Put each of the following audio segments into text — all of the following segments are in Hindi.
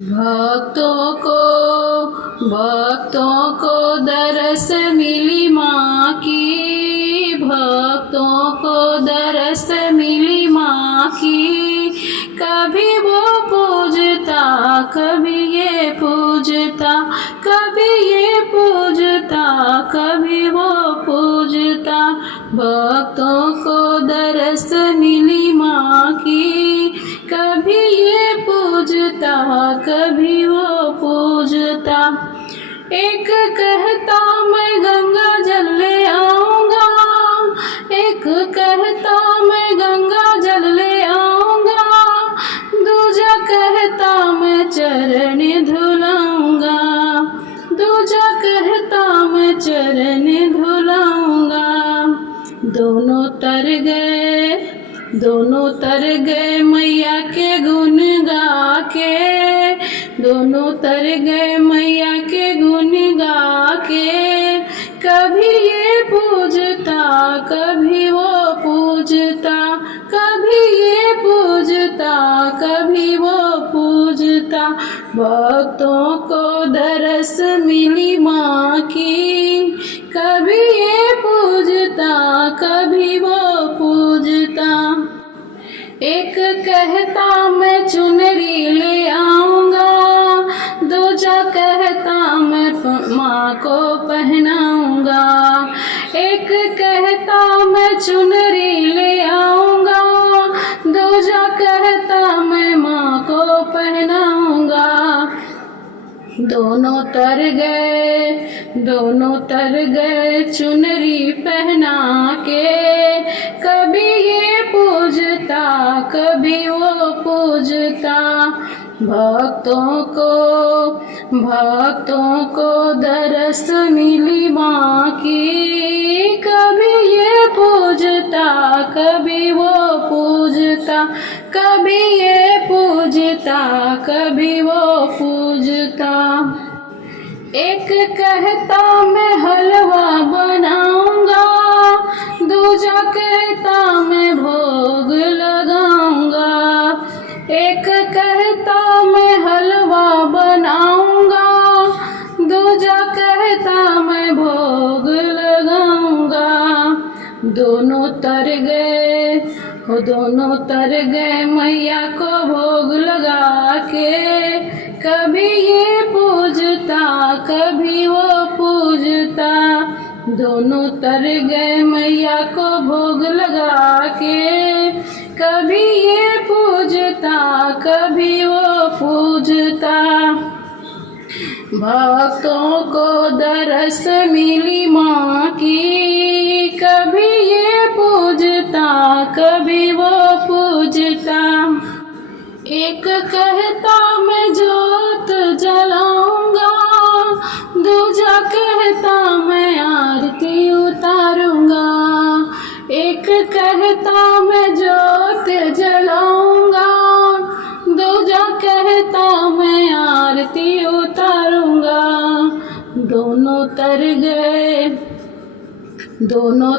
भक्तों को दरस मिली माँ की, भक्तों को दरस मिली माँ की। कभी वो पूजता, कभी ये पूजता, कभी ये पूजता, कभी वो पूजता। भक्तों को दरस मिली माँ की, कभी ये पूजता, कभी वो पूजता। एक कहता मैं गंगा जल ले आऊंगा, एक कहता मैं गंगा जल ले आऊंगा, दूजा कहता मैं चरण धुलाऊंगा, दूजा कहता मैं चरण धुलाऊंगा। दोनों तर गए मैया के गुण गा के, दोनों तर गए मैया के गुण गा के। कभी ये पूजता, कभी वो पूजता, कभी ये पूजता, कभी वो पूजता। भक्तों को दरस मिली माँ की, कभी ये पूजता, कभी वो पूजता। एक कहता मैं चुनरी ले आऊंगा, दूजा कहता मैं माँ को पहनाऊंगा। एक कहता मैं चुनरी ले आऊंगा, दूजा कहता मैं माँ को पहनाऊंगा। दोनों तर गए चुनरी पहना के। कभी ये पूजता, कभी वो पूजता। भक्तों को दरस मिली माँ की, कभी ये पूजता, कभी वो पूजता, कभी ये पूजता, कभी वो पूजता। एक कहता मैं हलवा बनाऊंगा, दूजा कहता मैं भोग लगाऊंगा। एक कहता मैं हलवा बनाऊंगा, दूजा कहता मैं भोग लगाऊंगा। दोनों तर गए मैया को भोग लगा के। कभी ये पूजता, कभी वो पूजता। दोनों तर गए मैया को भोग लगा के। कभी ये पूजता, कभी वो पूजता। भक्तों को दरस मिली माँ की, कभी ये पूजता, कभी वो पूजता। एक कहता मैं जोत जलाऊंगा, दूजा कहता मैं आरती उतारूंगा। एक कहता मैं जोत जलाऊंगा, दूजा कहता मैं आरती उतारूंगा। दोनों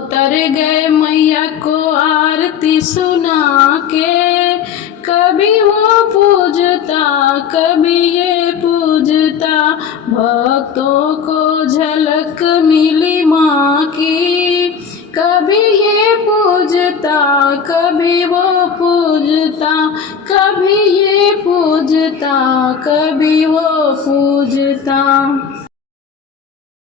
तर गए मैया को आरती सुना के। कभी वो पूजता, कभी ये पूजता। भक्तों को झलक मिली माँ की, कभी ये पूजता, कभी वो पूजता, कभी ये पूजता, कभी वो पूजता।